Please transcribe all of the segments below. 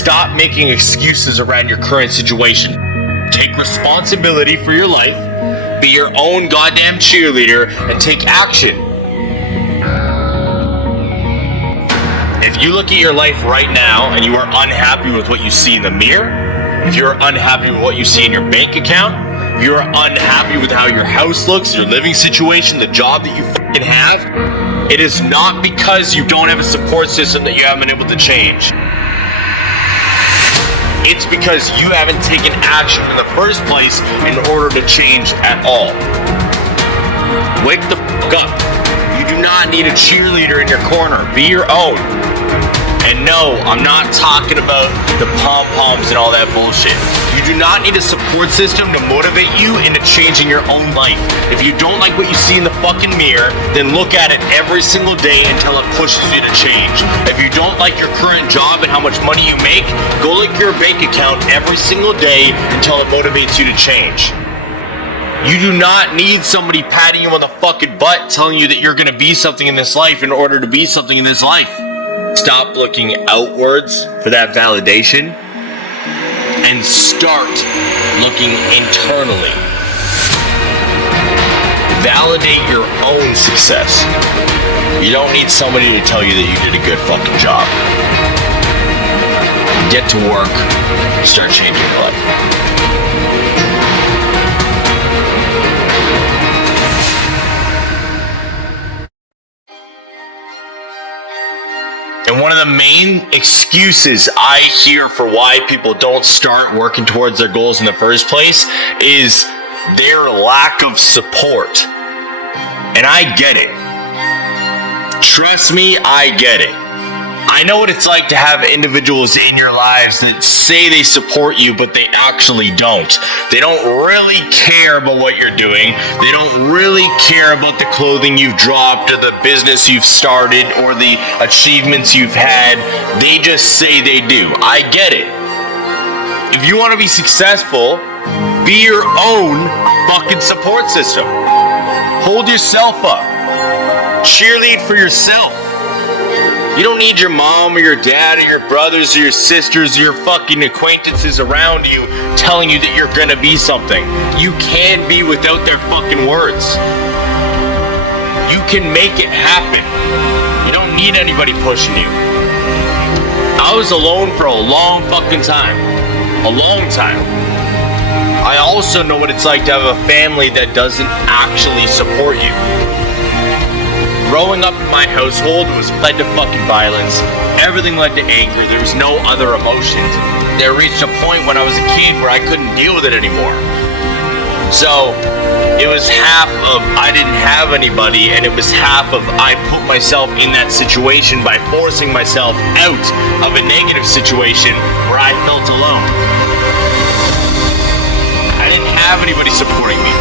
stop making excuses around your current situation. Take responsibility for your life, be your own goddamn cheerleader, and take action. If you look at your life right now and you are unhappy with what you see in the mirror, if you're unhappy with what you see in your bank account, if you're unhappy with how your house looks, your living situation, the job that you fucking have, it is not because you don't have a support system that you haven't been able to change. It's because you haven't taken action in the first place in order to change at all. Wake the fuck up. You do not need a cheerleader in your corner. Be your own. And no, I'm not talking about the pom-poms and all that bullshit. You do not need a support system to motivate you into changing your own life. If you don't like what you see in the fucking mirror, then look at it every single day until it pushes you to change. If you don't like your current job and how much money you make, go look at your bank account every single day until it motivates you to change. You do not need somebody patting you on the fucking butt telling you that you're gonna be something in this life in order to be something in this life. Stop looking outwards for that validation and start looking internally. Validate your own success. You don't need somebody to tell you that you did a good fucking job. Get to work, start changing your life. And one of the main excuses I hear for why people don't start working towards their goals in the first place is their lack of support. And I get it. Trust me, I get it. I know what it's like to have individuals in your lives that say they support you, but they actually don't. They don't really care about what you're doing. They don't really care about the clothing you've dropped or the business you've started or the achievements you've had. They just say they do. I get it. If you want to be successful, be your own fucking support system. Hold yourself up. Cheerlead for yourself. You don't need your mom or your dad or your brothers or your sisters or your fucking acquaintances around you telling you that you're gonna be something. You can be without their fucking words. You can make it happen. You don't need anybody pushing you. I was alone for a long fucking time. A long time. I also know what it's like to have a family that doesn't actually support you. Growing up in my household was led to fucking violence. Everything led to anger. There was no other emotions. There reached a point when I was a kid where I couldn't deal with it anymore. So it was half of I didn't have anybody, and it was half of I put myself in that situation by forcing myself out of a negative situation where I felt alone. I didn't have anybody supporting me.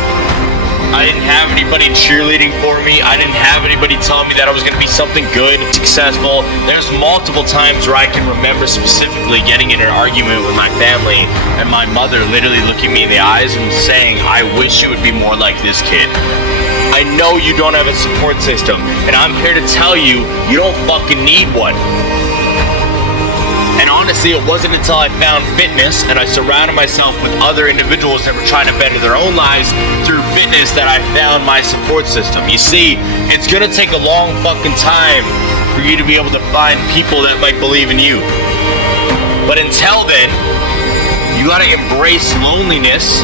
I didn't have anybody cheerleading for me. I didn't have anybody telling me that I was going to be something good, successful. There's multiple times where I can remember specifically getting in an argument with my family and my mother literally looking me in the eyes and saying, I wish you would be more like this kid. I know you don't have a support system, and I'm here to tell you, you don't fucking need one. And honestly, it wasn't until I found fitness and I surrounded myself with other individuals that were trying to better their own lives through fitness that I found my support system. You see, it's gonna take a long fucking time for you to be able to find people that might believe in you. But until then, you gotta embrace loneliness,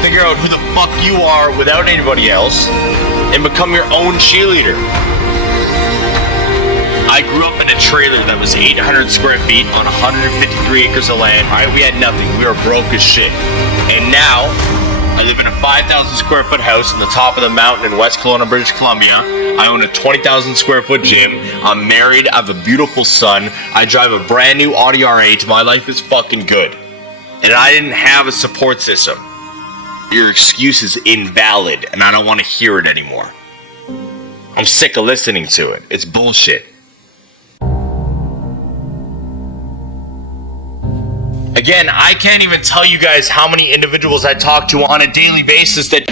figure out who the fuck you are without anybody else, and become your own cheerleader. I grew up in a trailer that was 800 square feet on 153 acres of land. All right, we had nothing. We were broke as shit. And now, I live in a 5,000 square foot house on the top of the mountain in West Kelowna, British Columbia. I own a 20,000 square foot gym. I'm married. I have a beautiful son. I drive a brand new Audi R8. My life is fucking good. And I didn't have a support system. Your excuse is invalid, and I don't want to hear it anymore. I'm sick of listening to it. It's bullshit. Again, I can't even tell you guys how many individuals I talk to on a daily basis that